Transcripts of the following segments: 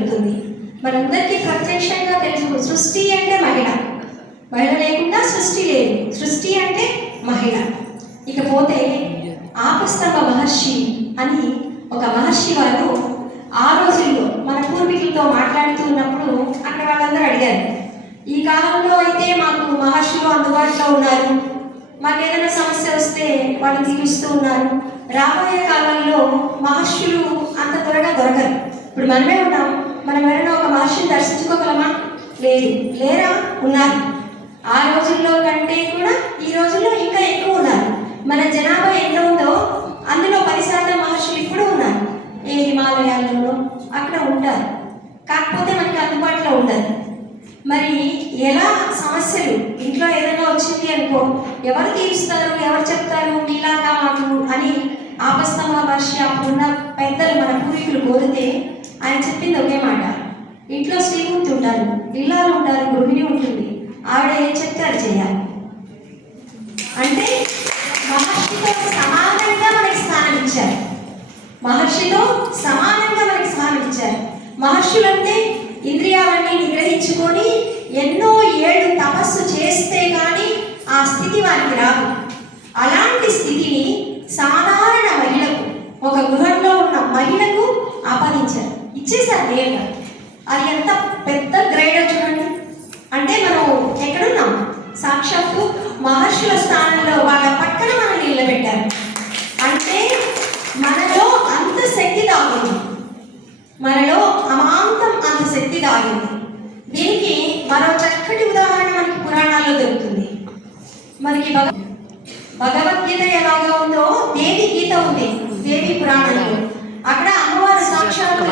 జరుగుతుంది. మనందరికీ ప్రత్యక్షంగా తెలుసు, సృష్టి అంటే మహిళ. మహిళ లేకుండా సృష్టి లేదు. సృష్టి అంటే మహిళ. ఇకపోతే ఆపస్తమ మహర్షి అని ఒక మహర్షి వారు ఆ రోజుల్లో మన పూర్వీకులతో మాట్లాడుతూ ఉన్నప్పుడు అక్కడ వాళ్ళందరూ అడిగారు, ఈ కాలంలో అయితే మాకు మహర్షులు అందుబాటులో ఉన్నారు, మాకు ఏదైనా సమస్య వస్తే వాళ్ళు తీరుస్తూ ఉన్నారు, రాబోయే కాలంలో మహర్షులు అంత త్వరగా దొరకరు. ఇప్పుడు మనమే ఉన్నాం, మనం ఎవరైనా ఒక మహర్షిని దర్శించుకోగలమా? లేదు. లేరా? ఉన్నారు. ఆ రోజుల్లో కంటే కూడా ఈ రోజుల్లో ఇంకా ఎక్కువ ఉన్నారు. మన జనాభా ఎంత ఉందో అందులో 10% మహర్షులు ఇప్పుడు ఉన్నారు. ఏ హిమాలయాల్లో అక్కడ ఉంటారు, కాకపోతే మనకి అందుబాటులో ఉండదు. మరి ఎలా సమస్యలు ఇంట్లో ఏదైనా వచ్చింది అనుకో, ఎవరు తీరుస్తారు, ఎవరు చెప్తారు మీలాగా మాకు అని ఆపస్తమ మహర్షి అప్పుడున్న పెద్దలు మన పూర్వీకులు కోరితే ఆయన చెప్పింది ఒకే మాట, ఇంట్లో శ్రీమూర్తి ఉంటారు, ఇల్లాలు ఉంటారు, గృహిణి ఉంటుంది, ఆవిడ ఏం చెప్తే అది చేయాలి. అంటే మహర్షితో సమానంగా మనకి స్థానం ఇచ్చారు. మహర్షితో సమానంగా మనకి స్థానం ఇచ్చారు. మహర్షులంటే ఇంద్రియాలన్నీ నిగ్రహించుకొని ఎన్నో ఏళ్ళు తపస్సు చేస్తే కానీ ఆ స్థితి వారికి రాదు. అలాంటి స్థితిని సాధారణ మహిళకు, ఒక గృహంలో ఉన్న మహిళకు ఆపాదించారు, ఇచ్చేసారు నేరుగా. అది ఎంత పెద్ద గ్రేడో చూడండి. అంటే మనం ఎక్కడున్నాం? సాక్షాత్తు మహర్షుల స్థానంలో వాళ్ళ పక్కన మనల్ని నిలబెట్టారు. అంటే మనలో అంత శక్తి దాగింది, మనలో అమాంతం అంత శక్తి దాగింది. దీనికి మరో చక్కటి ఉదాహరణ మనకి పురాణాల్లో దొరుకుతుంది. మనకి భగవద్గీత ఎలాగా ఉందో దేవి గీత ఉంది, దేవి పురాణంలో. అక్కడ అమ్మవారు సాక్షాత్తు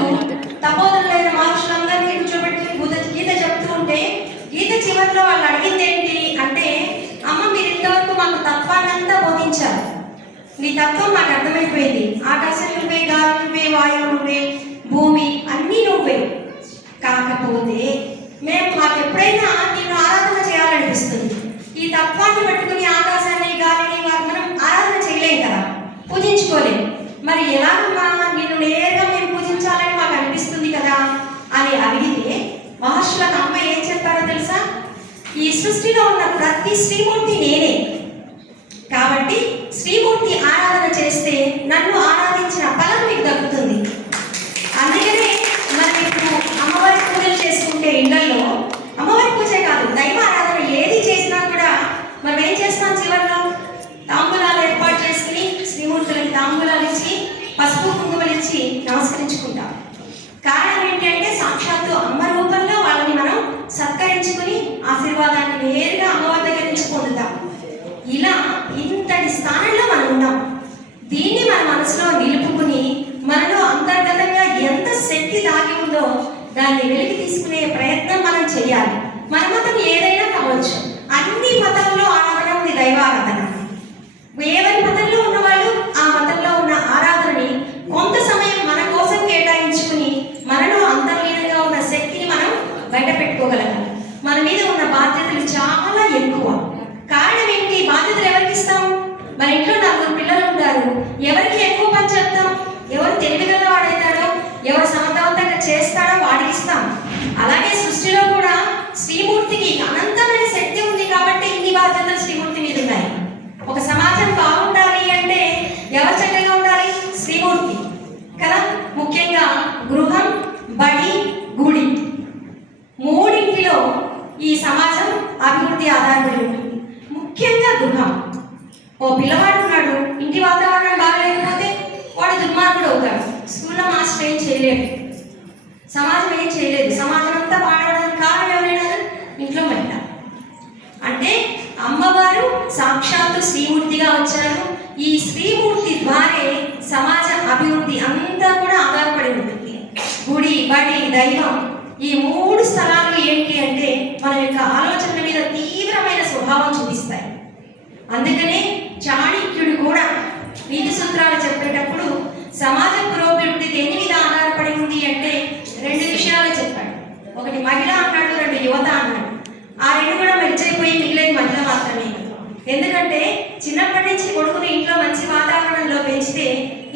తపోధనులైన మహర్షులందరినీ కూర్చోబెట్టి గీత చెప్తూ ఉంటే, గీత చివరిలో వాళ్ళు అడిగింది ఏంటి అంటే, అమ్మ మీరు ఇంతవరకు మాకు తత్వాన్ని అంతా బోధించారు, నీ తత్వం మాకు అర్థమైపోయింది, ఆకాశం నువ్వే, గాలి నువ్వే, వాయువు నువ్వే, భూమి అన్నీ నువ్వే, కాకపోతే మాకు ఎప్పుడైనా నిన్ను ఆరాధన చేయాలనిపిస్తుంది. ఈ తత్వాన్ని పట్టుకుని ఆకాశాన్ని, గాలిని మనం ఆరాధన చేయలేం కదా, పూజించుకోలేం. మరి ఎలాగమ్మా నిన్ను నేరుగా మేము పూజించాలని మాకు అనిపిస్తుంది కదా అని అడిగితే, మహర్షులకు అమ్మ ఏం చెప్పారో తెలుసా? ఈ సృష్టిలో ఉన్న ప్రతి శ్రీమూర్తి నేనే, కాబట్టి శ్రీమూర్తి ఆరాధన చేస్తే నన్ను ఆరాధించిన ఫలం మీకు దక్కుతుంది. అందుకనే మనం ఇప్పుడు అమ్మవారి పూజలు చేసుకుంటే ఇళ్లలో అమ్మవారి పూజే కాదు, దైవ ఆరాధన ఏది చేసినా కూడా మనం ఏం చేస్తాం? చివరిలో తాంబూలాలు ఏర్పాటు చేసుకుని శ్రీమూర్తులకి తాంబూలాలు ఇచ్చి, పసుపు కుంకుమలు ఇచ్చి నమస్కరించుకుంటాం. కారణం ఏంటంటే సాక్షాత్తు అమ్మ రూపంలో వాళ్ళని మనం సత్కరించుకుని ఆశీర్వాదాన్ని నేరుగా అమ్మవారి దగ్గర నుంచి పొందుతాం. ఇలా ఇంతటి స్థానంలో మనం ఉన్నాం. దీన్ని మన మనసులో నిలుపుకుని మనలో అంతర్గతంగా ఎంత శక్తి దాగి ఉందో దాన్ని వెలికి తీసుకునే ప్రయత్నం మనం చేయాలి. మన మతం ఏదైనా కావచ్చు, అన్ని మతంలో ఆరాధన ఉంది, దైవారాధన. ఎవరి మతంలో ఉన్నవాళ్ళు ఆ మతంలో ఉన్న ఆరాధనని కొంత సమయం మన కోసం కేటాయించుకుని మనలో అంతర్లీనంగా ఉన్న శక్తిని మనం బయట పెట్టుకోగలగాలి. మన మీద ఉన్న బాధ్యతలు చాలా ఎక్కువ. కారణం ఏంటి? బాధ్యతలు ఎవరికి ఇస్తాం? మన ఇంట్లో 4 పిల్లలు ఉంటారు, ఎవరికి ఎక్కువ పని చెప్తాం? ఎవరు తెలివిగల వాడైతాడో, ఎవరు సమర్థవంతంగా చేస్తాడో వాడికి ఇస్తాం. అలాగే సృష్టిలో కూడా శ్రీమూర్తికి అనంతమైన శక్తి ఉంది కాబట్టి ఇన్ని బాధ్యతలు శ్రీమూర్తి మీద ఉన్నాయి. ఒక సమాజం బాగుండాలి అంటే ఎవరు చక్కగా ఉండాలి? శ్రీమూర్తి కదా. ముఖ్యంగా గృహం, బడి, గుడి, మూడింటిలో ఈ సమాజం అభివృద్ధి ఆధారపడి ఉంటుంది. ముఖ్యంగా గృహం. ఓ పిల్లవాడు ఉన్నాడు, ఇంటి వాతావరణం బాగలేకపోతే వాడు దుర్మార్గుడు అవుతాడు. స్కూల్లో మాస్టర్ ఏం చేయలేడు, సమాజం ఏం చేయలేదు. సమాజం అంతా పాడవడానికి కారణం ఎవరైనా ఇంట్లో మహిళ. అంటే అమ్మవారు సాక్షాత్తు శ్రీమూర్తిగా వచ్చారు. ఈ శ్రీమూర్తి ద్వారే సమాజ అభివృద్ధి అంతా కూడా ఆధారపడి ఉంటుంది. గుడి, బడి, దైవం, ఈ 3 స్థలాలు ఏంటి అంటే మన యొక్క ఆలోచనల మీద తీవ్రమైన స్వభావం చూపిస్తాయి. అందుకనే చాణక్యుడు కూడా నీతి సూత్రాలు చెప్పేటప్పుడు సమాజ పురోభివృద్ధి దేని మీద ఆధారపడి ఉంది అంటే 2 విషయాలు చెప్పాడు. ఒకటి మహిళ అన్నాడు, 2 యువత అన్నాడు. ఆ 2 కూడా మెచ్చైపోయి మిగిలిన మహిళ మాత్రమే. ఎందుకంటే చిన్నప్పటి నుంచి కొడుకుని ఇంట్లో మంచి వాతావరణంలో పెంచితే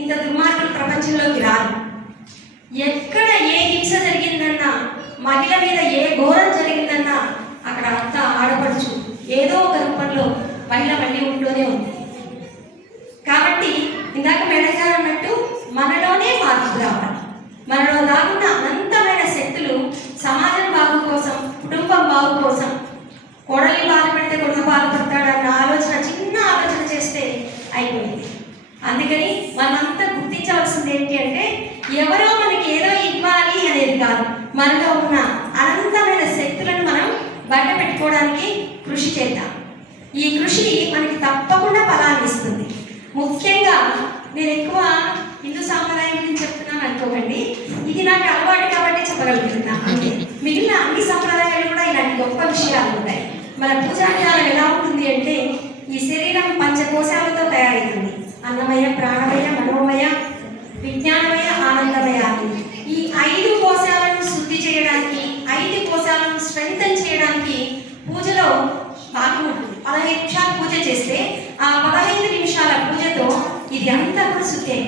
ఇంత దుర్మార్గులు ప్రపంచంలోకి రారు. ఎక్కడ ఏ హింస జరిగిందంటే ఏదో ఒక రూపంలో మహిళ మళ్ళీ ఉంటూనే ఉంది. కాబట్టి ఇందాక మేడం గారు అన్నట్టు మనలోనే మార్పు రావాలి. మనలో దాగున్న అనంతమైన శక్తులు సమాజం బాగు కోసం, కుటుంబం బాగు కోసం, కోడలి బాధపడితే కొడుకు బాధపడతాడన్న ఆలోచన, చిన్న ఆలోచన చేస్తే అయిపోయింది. అందుకని మనమంతా గుర్తించవలసింది ఏంటి అంటే, ఎవరో మనకి ఏదో ఇవ్వాలి అనేది కాదు, మనలో ఉన్న అనంతమైన శక్తులను మనం బయట పెట్టుకోవడానికి కృషి చేద్దాం. ఈ కృషి మనకి తప్పకుండా ఫలాన్ని ఇస్తుంది. ముఖ్యంగా నేను ఎక్కువ హిందూ సాంప్రదాయం గురించి చెప్తున్నాను అనుకోకండి, ఇది నాకు అలవాటు కాబట్టి చెప్పగలుగుతున్నా. మిగిలిన అన్ని సంప్రదాయాలు కూడా ఇలాంటి గొప్ప విషయాలు ఉంటాయి. మన పూజా విధానం ఎలా ఉంటుంది అంటే, ఈ శరీరం పంచకోశాలతో తయారవుతుంది. అన్నమయ, ప్రాణమయ, మనోమయ, విజ్ఞానమయ, ఆనందమయ. ఈ 5 కోశాలను శుద్ధి చేయడానికి, 5 కోశాలను స్ట్రెంథన్ చేయడానికి పూజలో భాగం ఉంటుంది. 15 నిమిషాలు పూజ చేస్తే ఆ 15 నిమిషాల పూజతో ఇది అంతా కూడా శుద్ధి.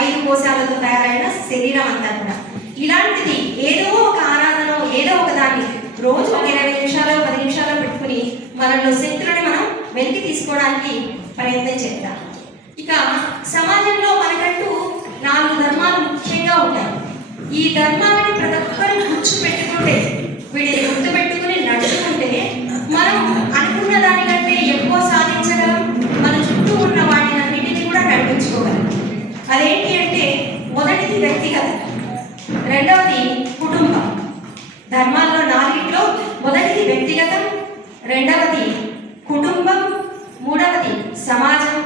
5 కోశాలతో తయారైన శరీరం అంతా కూడా ఇలాంటిది ఏదో ఒక ఆరాధన, ఏదో ఒక దాన్ని రోజు ఒక 20 నిమిషాలు 10 నిమిషాలు పెట్టుకుని మనలో శక్తులని మనం వెలికి తీసుకోవడానికి ప్రయత్నం చేద్దాం. ఇక సమాజంలో మనకంటూ 4 ధర్మాలు ముఖ్యంగా ఉంటాయి. ఈ ధర్మాలని ప్రతి ఒక్కరూ గుర్తుపెట్టుకుంటే, వీటిని గుర్తుపెట్టుకుని నడుచుకుంటే మనం అనుకున్న దానికంటే ఎక్కువ సాధించగలం. మన చుట్టూ ఉన్న వాటినన్నిటిని కూడా నడిపించుకోగలం. అదేంటి అంటే, మొదటిది వ్యక్తిగతం, రెండవది కుటుంబం. ధర్మాల్లో 4లో మొదటిది వ్యక్తిగతం, రెండవది కుటుంబం, మూడవది సమాజం,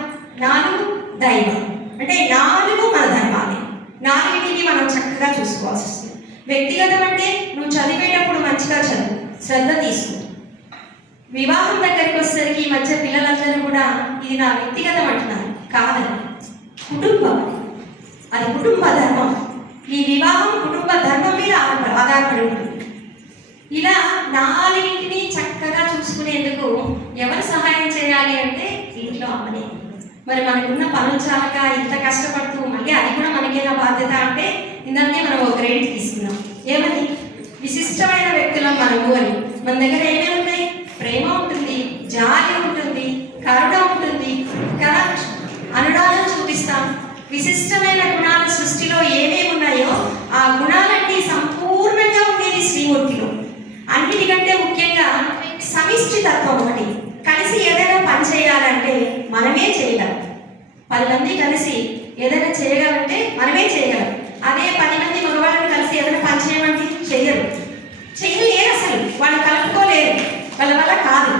4 దైవం. అంటే 4 మన ధర్మాలే. 4టిని మనం చక్కగా చూసుకోవాల్సి వస్తుంది. వ్యక్తిగతం అంటే నువ్వు చదివేటప్పుడు మంచిగా చదువు, శ్రద్ధ తీసుకో. వివాహం దగ్గరికి వచ్చేసరికి ఈ మధ్య పిల్లలందరూ కూడా ఇది నా వ్యక్తిగతం అంటున్నారు. కాదని, కుటుంబం అది కుటుంబ ధర్మం. ఈ వివాహం కుటుంబ ధర్మం మీద ఆధారపడి ఉంటుంది. ఇలా 4టిని చక్కగా చూసుకునేందుకు ఎవరు సహాయం చేయాలి అంటే ఇంట్లో అమ్మనే. మరి మనకున్న పనులు చాలక ఇంత కష్టపడుతూ మళ్ళీ అది కూడా మనకేనా బాధ్యత అంటే, ఇందాకే మనం ఒక క్రెడిట్ తీసుకున్నాం. ఏమని? విశిష్టమైన వ్యక్తులం మనము అని. మన దగ్గర ఏమేమి ఉన్నాయి? ప్రేమ ఉంటుంది, జాలి ఉంటుంది, కరుణ ఉంటుంది కదా, అనురాగం చూపిస్తాం. విశిష్టమైన గుణాలు సృష్టిలో ఏమేమి ఉన్నాయో ఆ గుణాలన్నీ సంపూర్ణంగా ఉండేది శ్రీమూర్తిలో. అన్నిటికంటే ముఖ్యంగా సమిష్టి తత్వం ఒకటి. కలిసి ఏదైనా పని చేయాలంటే మనమే చేయగలం. 10 మంది కలిసి ఏదైనా చేయగలంటే మనమే చేయగలం. అదే 10 మంది మగవాళ్ళని కలిసి ఏదైనా పని చేయమంటే చెయ్యరు, చెయ్యలేరు, అసలు వాళ్ళు కలుపుకోలేరు, వాళ్ళ వల్ల కాదు.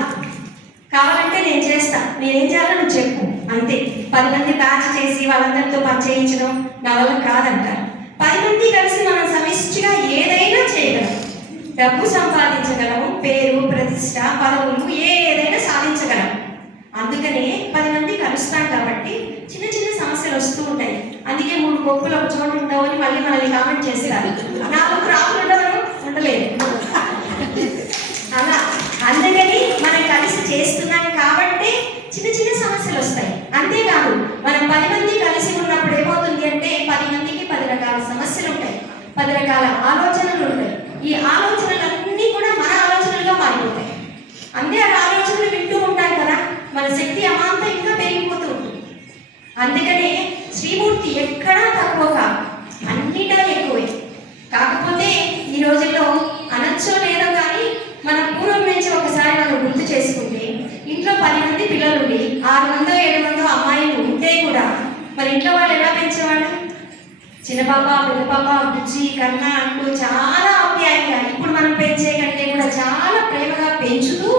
కావాలంటే నేను చేస్తా, నేనేం చేయాలో నువ్వు చెప్పు, అంతే. 10 మంది బ్యాచ్ చేసి వాళ్ళందరితో పని చేయించడం నా వల్ల కాదంటారు. 10 మంది కలిసి మనం సమిష్టిగా ఏదైనా చేయగలం. డబ్బు సంపాదించగలము, పేరు, ప్రతిష్ట, పదవులు ఏదైనా సాధించగలం. అందుకనే 10 మంది కలుస్తాం కాబట్టి చిన్న చిన్న సమస్యలు వస్తూ ఉంటాయి. అందుకే 3 గొప్పలు ఒక చోట ఉండవు అని మళ్ళీ మనల్ని కామెంట్ చేస్తారు. 4 రాకులు ఉండవను ఉండలేదు అలా. అందుకని మనం కలిసి చేస్తున్నాం కాబట్టి చిన్న చిన్న సమస్యలు వస్తాయి. అంతేకాదు, మనం 10 మంది కలిసి ఉన్నప్పుడు ఏమవుతుంది అంటే 10 మందికి 10 రకాల సమస్యలు ఉంటాయి, 10 రకాల ఆలోచనలు ఉంటాయి. ఈ ఆలోచనలన్నీ కూడా మన ఆలోచనలుగా మారిపోతాయి. అంతే, ఆ ఆలోచనలు వింటూ ఉంటాం కదా, మన శక్తి అమాంతం ఇంకా పెరిగిపోతూ ఉంటుంది. అందుకనే శ్రీమూర్తి ఎక్కడా తక్కువ కాదు, అన్నిటా ఎక్కువే. కాకపోతే ఈ రోజుల్లో అనొచ్చో లేదో కానీ మన పూర్వం నుంచి ఒకసారి మనం గుర్తు చేసుకుంటే, ఇంట్లో 10 మంది పిల్లలుండి 6 మందో 7 మందో అమ్మాయిలు ఉంటే కూడా మరి ఇంట్లో వాళ్ళు ఎలా పెంచేవాళ్ళు? చిన్న పాప, పెద్ద పాప, బుజ్జి, కన్న అంటూ చాలా ఆప్యాయంగా, ఇప్పుడు మనం పెంచే కంటే కూడా చాలా ప్రేమగా పెంచుతూ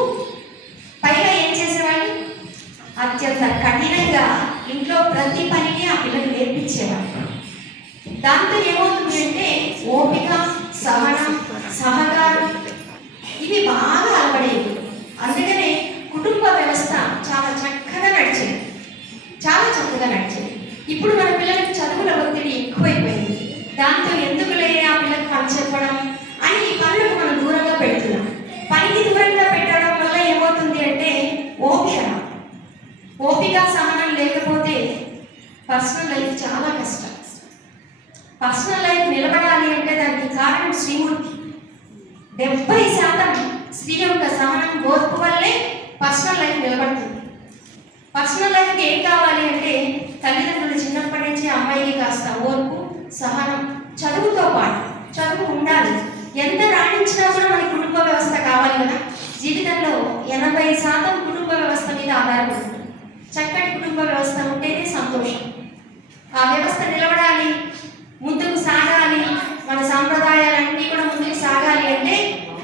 పైగా ఏం చేసేవాళ్ళు? అత్యంత కఠినంగా ఇంట్లో ప్రతి పనికి ఆ పిల్లలు నేర్పించేవాళ్ళు. దాంతో ఏమవుతుంది అంటే ఓపిక, సహనం, సహకారం ఇవి బాగా అలవడేవి. అందుకనే కుటుంబ వ్యవస్థ చాలా చక్కగా నడిచేది, చాలా చక్కగా నడిచేది. ఇప్పుడు మన పిల్లలకి చదువుల ఒత్తిడి ఎక్కువైపోయింది. దాంతో ఎందుకులే ఆ పిల్లలకు పని చెప్పడం అని ఈ పనులకు మనం దూరంగా పెడుతున్నాం. పనికి దూరంగా పెట్టడం వల్ల ఏమవుతుంది అంటే ఓపిక సహనం లేకపోతే పర్సనల్ లైఫ్ చాలా కష్టం. పర్సనల్ లైఫ్ నిలబడాలి అంటే దానికి కారణం శ్రీమూర్తి. 70% స్త్రీ యొక్క సహనం, ఓర్పు వల్లే పర్సనల్ లైఫ్ నిలబడుతుంది. పర్సనల్ లైఫ్కి ఏం కావాలి అంటే తల్లిదండ్రులు చిన్నప్పటి నుంచి అమ్మాయికి కాస్త ఓర్పు, సహనం, చదువుతో పాటు చదువు ఉండాలి. ఎంత రాణించినా కూడా మనకి కుటుంబ వ్యవస్థ కావాలి కదా. జీవితంలో 80% కుటుంబ వ్యవస్థ మీద ఆధారపడుతుంది. చక్కటి కుటుంబ వ్యవస్థ ఉంటేనే సంతోషం. ఆ వ్యవస్థ నిలబడాలి, ముందుకు సాగాలి, మన సాంప్రదాయాలన్నీ కూడా ముందుకు సాగాలి అంటే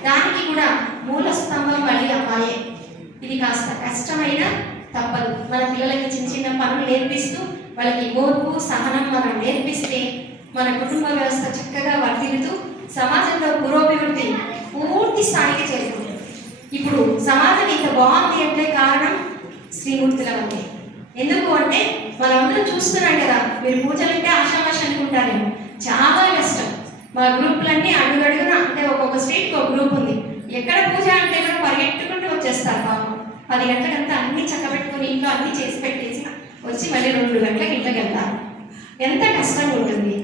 దానికి కూడా మూల స్తంభం మళ్ళీ అమ్మాయే. ఇది కాస్త కష్టమైన తప్పదు. మన పిల్లలకి చిన్న చిన్న పనులు నేర్పిస్తూ వాళ్ళకి ఓర్పు, సహనం మనం నేర్పిస్తే మన కుటుంబ వ్యవస్థ చక్కగా వర్ధిల్లుతూ సమాజంలో పురోభివృద్ధి పూర్తి స్థాయికి చేరుతుంది. ఇప్పుడు సమాజం ఇంత బాగుంది అంటే కారణం శ్రీమూర్తుల వల్లే. ఎందుకు అంటే మనందరం చూస్తున్నాం కదా, మీరు పూజలు అంటే ఆషామాష అనుకుంటారేమో, చాలా కష్టం. మా గ్రూపులన్నీ అడుగడుగున అంటే ఒక్కొక్క స్ట్రీట్కి ఒక గ్రూప్ ఉంది. ఎక్కడ పూజ అంటే కూడా పరిగెట్టుకుంటూ వచ్చేస్తారు పాపం. 10 గంటలంతా అన్నీ చక్కబెట్టుకుని ఇంట్లో అన్నీ చేసి పెట్టేసి వచ్చి మళ్ళీ 2 గంటలకు ఇంట్లోకి వెళ్తారు. ఎంత కష్టంగా ఉంటుంది.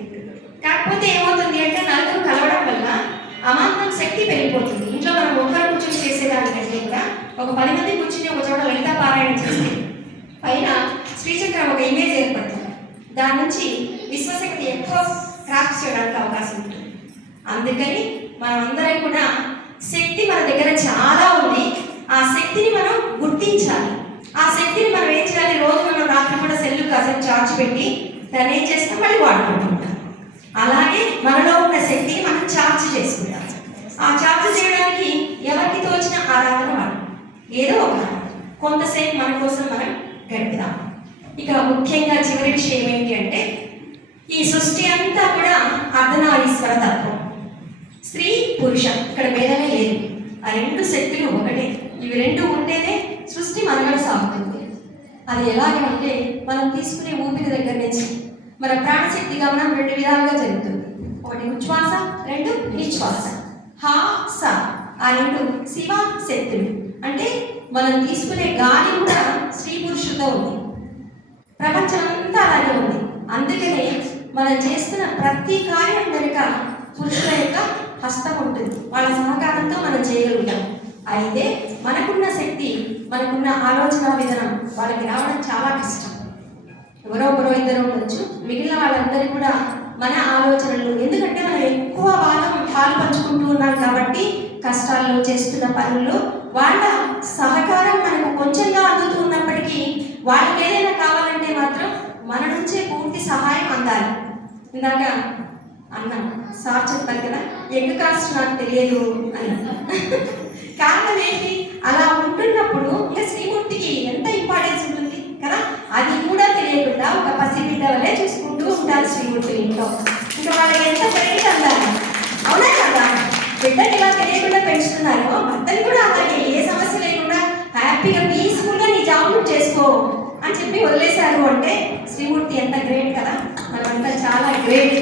కాకపోతే ఏమవుతుంది అంటే నలుగురు కలవడం వల్ల అమాంతం శక్తి పెరిగిపోతుంది. ఇంట్లో మనం ఒక్కరు కూర్చొని చేసేదానికంటే కూడా ఒక 10 మంది కూర్చుని ఒక చోట లలితా పారాయణ చేస్తే పైన శ్రీచక్రం ఒక ఇమేజ్ ఏర్పడుతుంది. దాని నుంచి విశ్వశక్తి ఎక్కువ క్రాఫ్ట్ చేయడానికి అవకాశం ఉంటుంది. అందుకని మనమందరం కూడా శక్తి మన దగ్గర చాలా ఉంది. ఆ శక్తిని మనం గుర్తించాలి. ఆ శక్తిని మనం ఏం చేయాలి, రోజు మనం రాత్రి కూడా సెల్లు కాసేపు ఛార్జ్ పెట్టి దాన్ని ఏం చేస్తాం, మళ్ళీ వాడుకుంటుంటాం. అలాగే మనలో ఉన్న శక్తిని మనం ఛార్జ్ చేసుకుంటాం. ఆ ఛార్జ్ చేయడానికి ఎవరికి తోచిన ఆరాధన వాడు ఏదో ఒక కొంతసేపు మన కోసం మనం గడుపుదాం. ఇక ముఖ్యంగా చివరి విషయం ఏంటి అంటే ఈ సృష్టి అంతా కూడా అర్ధనారీశ్వర తత్వం. స్త్రీ పురుష ఇక్కడ భేదమే లేదు. ఆ 2 శక్తులు ఒకటే. ఇవి 2 ఉంటేనే సృష్టి మనుగడ సాగుతుంది. అది ఎలాగంటే మనం తీసుకునే ఊపిరి దగ్గర నుంచి మన ప్రాణశక్తి గమనం 2 విధాలుగా జరుగుతుంది. ఒకటి ఉచ్ఛ్వాస, 2 నిశ్వాస. హా స ఆ 2 శివ శక్తులు. అంటే మనం తీసుకునే గాలి కూడా స్త్రీ పురుషులతో ఉంది. ప్రపంచం అంతా అలాగే ఉంది. అందుకనే మనం చేస్తున్న ప్రతి కార్యం వెనుక పురుషుల యొక్క హస్తం ఉంటుంది. వాళ్ళ సహకారంతో మనం చేయగలుగుతాం. అయితే మనకున్న శక్తి, మనకున్న ఆలోచన విధానం వాళ్ళకి రావడం చాలా కష్టం. ఎవరో ఒకరో ఇద్దరు ఉండొచ్చు, మిగిలిన వాళ్ళందరూ కూడా మన ఆలోచనలు, ఎందుకంటే మనం ఎక్కువ పాలు పంచుకుంటూ ఉన్నాం కాబట్టి కష్టాల్లో చేస్తున్న పనుల్లో వాళ్ళ సహకారం మనకు కొంచెంగా అందుతూ ఉన్నప్పటికీ వాళ్ళకి ఏదైనా కావాలంటే మాత్రం మన నుంచే పూర్తి సహాయం అందాలి. ఇందాక అన్నాం, సార్ చెప్పారు కదా, ఎగ్ కాస్ట్ నాకు తెలియదు అని. కారణం ఏంటి, అలా ఉంటున్నప్పుడు ఇక శ్రీమూర్తికి ఎంత ఇంపార్టెన్స్ ఉంటుంది కదా. అది కూడా తెలియకుండా ఒక పసిబిడ్డ వల్లే చూసుకుంటూ ఉంటారు శ్రీమూర్తి ఇంట్లో. ఇంకా వాళ్ళకి ఎంత ప్రేమ అందాలి, అవునా కదా. బిడ్డకి ఇలా తెలియకుండా పెంచుతున్నారు, భర్తని కూడా అలాగే ఏ సమస్య లేకుండా హ్యాపీగా పీస్ఫుల్గా నీ జాబ్ చేసుకో అని చెప్పి వదిలేశారు అంటే శ్రీమూర్తి ఎంత గ్రేట్ కదా. మనమంతా చాలా గ్రేట్.